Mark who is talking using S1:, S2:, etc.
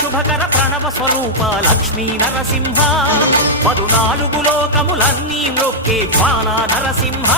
S1: శుభకర ప్రణవ స్వరూప లక్ష్మీ నరసింహ. పదునాలుగు లోకములన్నీ మ్రొక్కే జ్వాలా నరసింహ